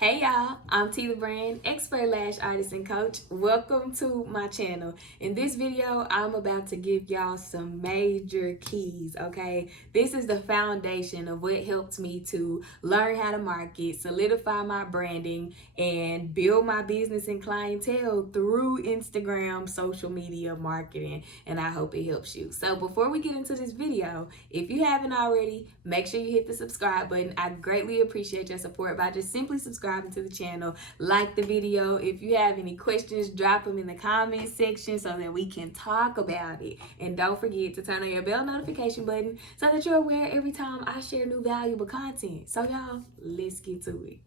Hey y'all, I'm T the Brand, expert lash artist and coach. Welcome to my channel. In this video, I'm about to give y'all some major keys, okay? This is the foundation of what helped me to learn how to market, solidify my branding, and build my business and clientele through Instagram social media marketing, and I hope it helps you. So before we get into this video, if you haven't already, make sure you hit the subscribe button. I greatly appreciate your support by just simply subscribing to the channel, like the video. If you have any questions, drop them in the comment section so that we can talk about it. And don't forget to turn on your bell notification button so that you're aware every time I share new valuable content. So y'all, let's get to it.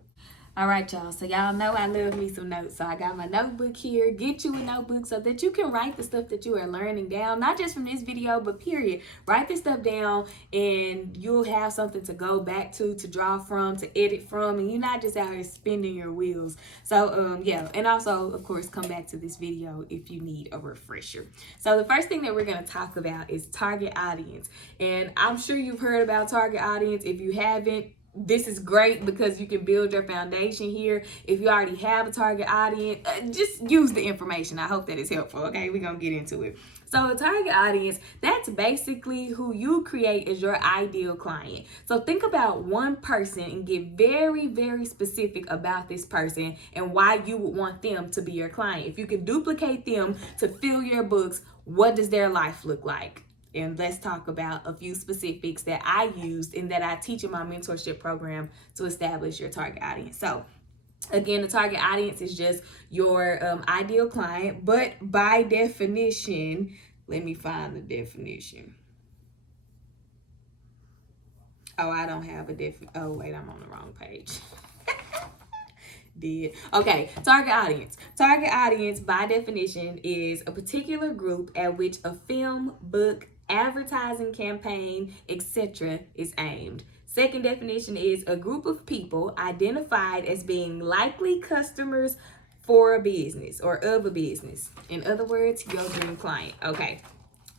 All right, y'all. So y'all know I love me some notes. So I got my notebook here. Get you a notebook so that you can write the stuff that you are learning down, not just from this video, but period. Write this stuff down and you'll have something to go back to draw from, to edit from, and you're not just out here spinning your wheels. So yeah, and also, of course, come back to this video if you need a refresher. So the first thing that we're going to talk about is target audience. And I'm sure you've heard about target audience. If you haven't, this is great because you can build your foundation here. If you already have a target audience, just use the information. I hope that is helpful. Okay, we're gonna get into it. So a target audience, that's basically who you create as your ideal client. So think about one person and get very, very specific about this person and why you would want them to be your client. If you can duplicate them to fill your books, what does their life look like? And let's talk about a few specifics that I used and that I teach in my mentorship program to establish your target audience. So again, the target audience is just your ideal client, but by definition, let me find the definition. Oh, I don't have a oh wait, I'm on the wrong page. Okay, target audience. Target audience by definition is a particular group at which a film, book, advertising campaign, etc. is aimed. Second definition is a group of people identified as being likely customers for a business or of a business. In other words, your dream client. Okay,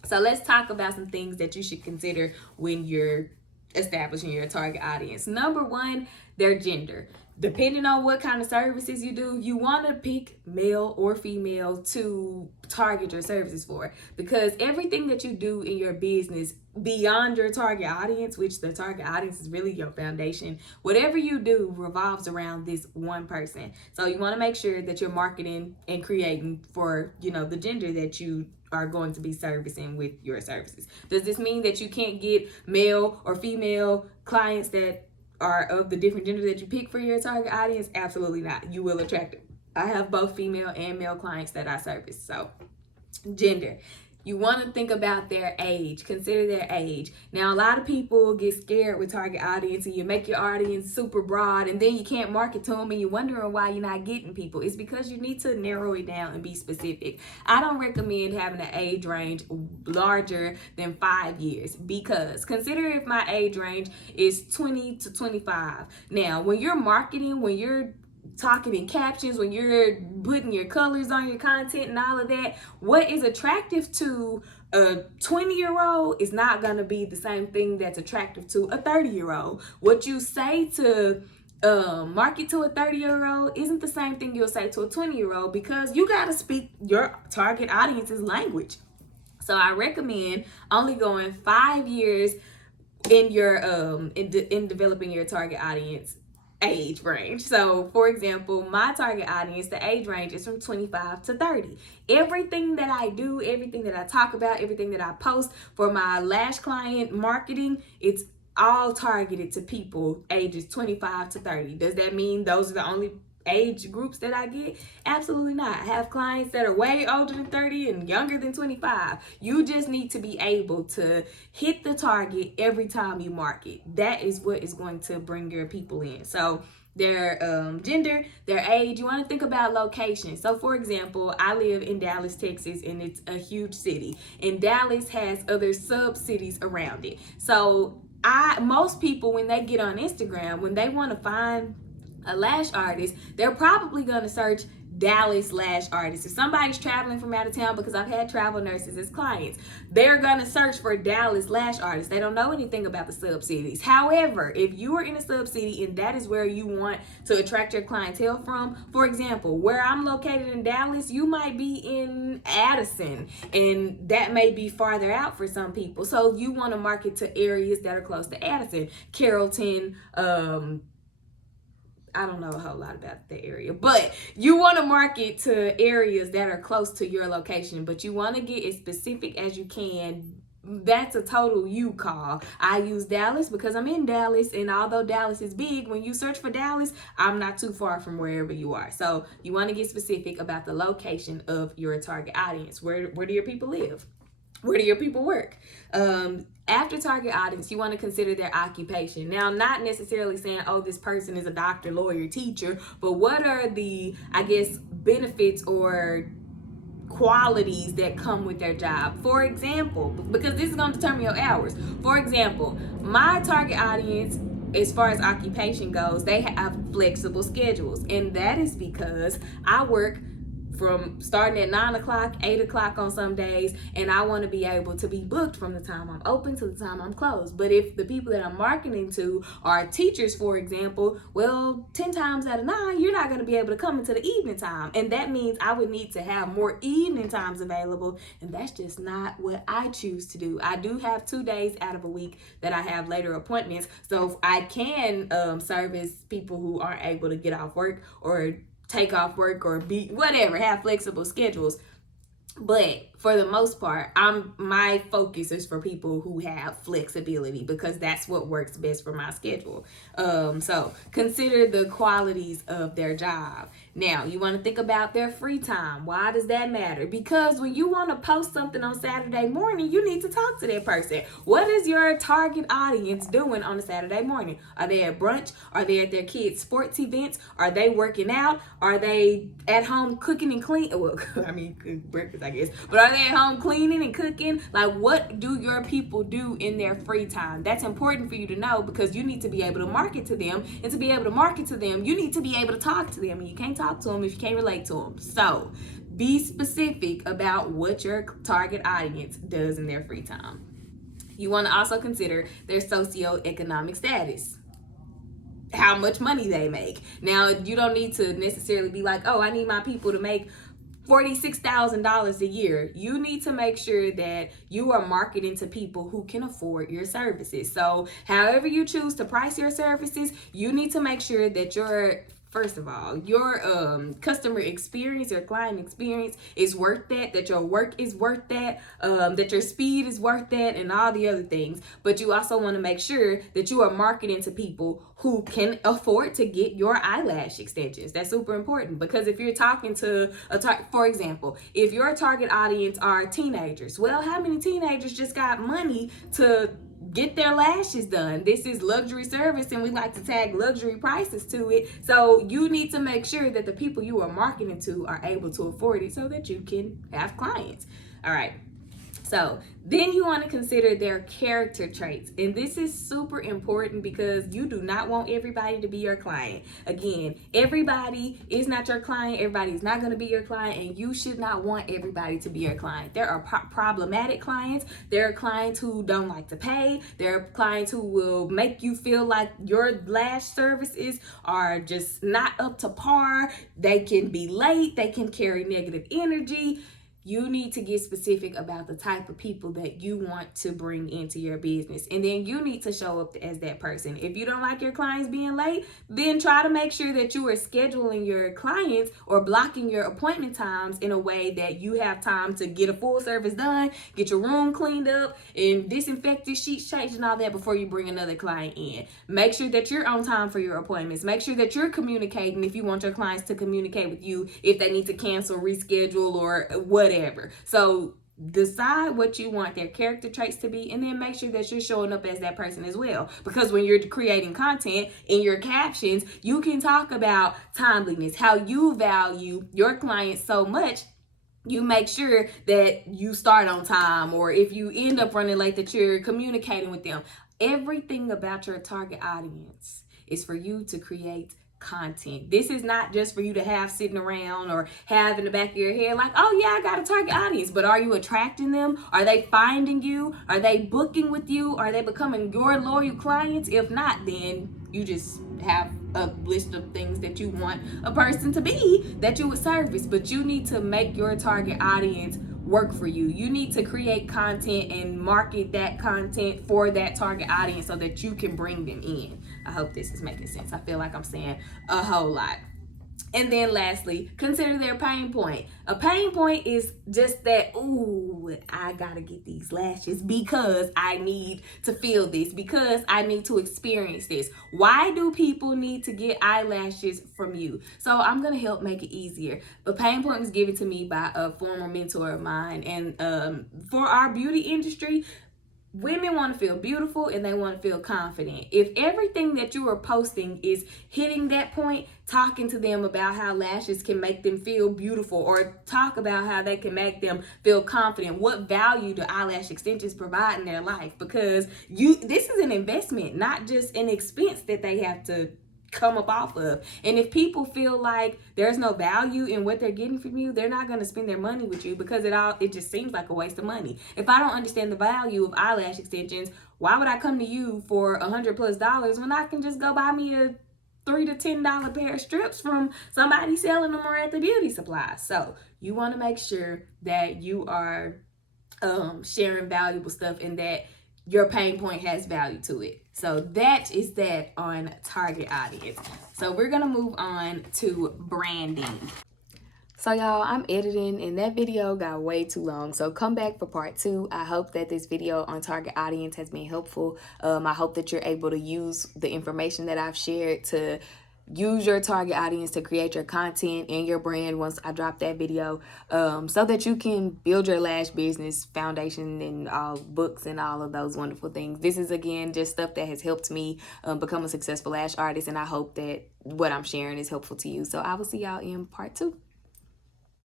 so let's talk about some things that you should consider when you're establishing your target audience. Number one, their gender. Depending on what kind of services you do, you want to pick male or female to target your services for, because everything that you do in your business beyond your target audience, which the target audience is really your foundation, whatever you do revolves around this one person. So you want to make sure that you're marketing and creating for, the gender that you are going to be servicing with your services. Does this mean that you can't get male or female clients that are of the different gender that you pick for your target audience? Absolutely not. You will attract it. I have both female and male clients that I service. So gender. You want to think about their age. Consider their age. Now, a lot of people get scared with target audience and you make your audience super broad and then you can't market to them and you're wondering why you're not getting people. It's because you need to narrow it down and be specific. I don't recommend having an age range larger than 5 years, because consider if my age range is 20 to 25. Now, when you're marketing, when you're talking in captions, when you're putting your colors on your content and all of that, what is attractive to a 20-year-old is not going to be the same thing that's attractive to a 30-year-old. What you say to market to a 30-year-old isn't the same thing you'll say to a 20-year-old, because you got to speak your target audience's language. So I recommend only going 5 years in your in developing your target audience age range. So for example, my target audience, the age range is from 25 to 30. Everything that I do, everything that I talk about, everything that I post for my lash client marketing, it's all targeted to people ages 25 to 30. Does that mean those are the only age groups that I get? Absolutely not. I have clients that are way older than 30 and younger than 25. You just need to be able to hit the target every time you market. That is what is going to bring your people in. So their gender, their age. You want to think about location. So for example, I live in Dallas, Texas, and it's a huge city, and Dallas has other sub cities around it. So most people, when they get on Instagram, when they want to find a lash artist, they're probably going to search Dallas Lash artists. If somebody's traveling from out of town, because I've had travel nurses as clients, they're going to search for Dallas Lash artists. They don't know anything about the sub-cities. However, if you are in a sub-city and that is where you want to attract your clientele from, for example, where I'm located in Dallas, you might be in Addison, and that may be farther out for some people. So you want to market to areas that are close to Addison, Carrollton, I don't know a whole lot about the area, but you want to market to areas that are close to your location, but you want to get as specific as you can. That's a total you call. I use Dallas because I'm in Dallas, and although Dallas is big, when you search for Dallas, I'm not too far from wherever you are. So you want to get specific about the location of your target audience. Where do your people live? Where do your people work? After target audience, you want to consider their occupation. Now, not necessarily saying, oh, this person is a doctor, lawyer, teacher, but what are the, I guess, benefits or qualities that come with their job? For example, because this is going to determine your hours. For example, my target audience, as far as occupation goes, they have flexible schedules, and that is because I work from starting at 9 o'clock, 8 o'clock on some days, and I want to be able to be booked from the time I'm open to the time I'm closed. But if the people that I'm marketing to are teachers, for example, well, 10 times out of 9, you're not going to be able to come into the evening time. And that means I would need to have more evening times available, and that's just not what I choose to do. I do have 2 days out of a week that I have later appointments, so I can service people who aren't able to get off work or take off work or be whatever, have flexible schedules. But for the most part, my focus is for people who have flexibility, because that's what works best for my schedule. So consider the qualities of their job. Now, you want to think about their free time. Why does that matter? Because when you want to post something on Saturday morning, you need to talk to that person. What is your target audience doing on a Saturday morning? Are they at brunch? Are they at their kids' sports events? Are they working out? Are they at home cooking and cleaning? Well, I mean, breakfast, I guess. But are they at home cleaning and cooking? Like, what do your people do in their free time? That's important for you to know, because you need to be able to market to them. And to be able to market to them, you need to be able to talk to them. And you can't talk to them if you can't relate to them. So be specific about what your target audience does in their free time. You want to also consider their socioeconomic status, how much money they make. Now, you don't need to necessarily be like, oh, I need my people to make $46,000 a year. You need to make sure that you are marketing to people who can afford your services. So however you choose to price your services, you need to make sure that first of all, your customer experience, your client experience is worth that your work is worth that your speed is worth that, and all the other things. But you also want to make sure that you are marketing to people who can afford to get your eyelash extensions. That's super important, because if you're talking to for example, if your target audience are teenagers, well, how many teenagers just got money to get their lashes done? This is luxury service, and we like to tag luxury prices to it. So you need to make sure that the people you are marketing to are able to afford it, so that you can have clients. All right. So then you want to consider their character traits. And this is super important, because you do not want everybody to be your client. Again, everybody is not your client. Everybody is not going to be your client, and you should not want everybody to be your client. There are problematic clients. There are clients who don't like to pay. There are clients who will make you feel like your lash services are just not up to par. They can be late. They can carry negative energy. You need to get specific about the type of people that you want to bring into your business. And then you need to show up as that person. If you don't like your clients being late, then try to make sure that you are scheduling your clients or blocking your appointment times in a way that you have time to get a full service done, get your room cleaned up, and disinfect your sheets changed and all that before you bring another client in. Make sure that you're on time for your appointments. Make sure that you're communicating if you want your clients to communicate with you, if they need to cancel, reschedule, or whatever. So decide what you want their character traits to be, and then make sure that you're showing up as that person as well. Because when you're creating content in your captions, you can talk about timeliness, how you value your clients so much. You make sure that you start on time, or if you end up running late, that you're communicating with them. Everything about your target audience is for you to create content. This is not just for you to have sitting around or have in the back of your head like, oh yeah, I got a target audience. But are you attracting them? Are they finding you? Are they booking with you? Are they becoming your loyal clients? If not, then you just have a list of things that you want a person to be that you would service. But you need to make your target audience work for you. You need to create content and market that content for that target audience so that you can bring them in. I hope this is making sense. I feel like I'm saying a whole lot. And then lastly, consider their pain point. A pain point is just that, ooh, I gotta get these lashes because I need to feel this, because I need to experience this. Why do people need to get eyelashes from you? So I'm gonna help make it easier. The pain point was given to me by a former mentor of mine. And for our beauty industry, women want to feel beautiful and they want to feel confident. If everything that you are posting is hitting that point, talking to them about how lashes can make them feel beautiful, or talk about how they can make them feel confident, what value do eyelash extensions provide in their life? Because this is an investment, not just an expense that they have to come up off of. And if people feel like there's no value in what they're getting from you, they're not going to spend their money with you, because it just seems like a waste of money. If I don't understand the value of eyelash extensions, why would I come to you for $100+ when I can just go buy me a $3 to $10 pair of strips from somebody selling them or at the beauty supply? So you want to make sure that you are sharing valuable stuff and that your pain point has value to it. So that is that on target audience. So we're gonna move on to branding. So y'all, I'm editing and that video got way too long. So come back for part 2. I hope that this video on target audience has been helpful. I hope that you're able to use the information that I've shared to use your target audience to create your content and your brand once I drop that video, so that you can build your lash business foundation and all books and all of those wonderful things. This is, again, just stuff that has helped me become a successful lash artist, and I hope that what I'm sharing is helpful to you. So I will see y'all in part 2.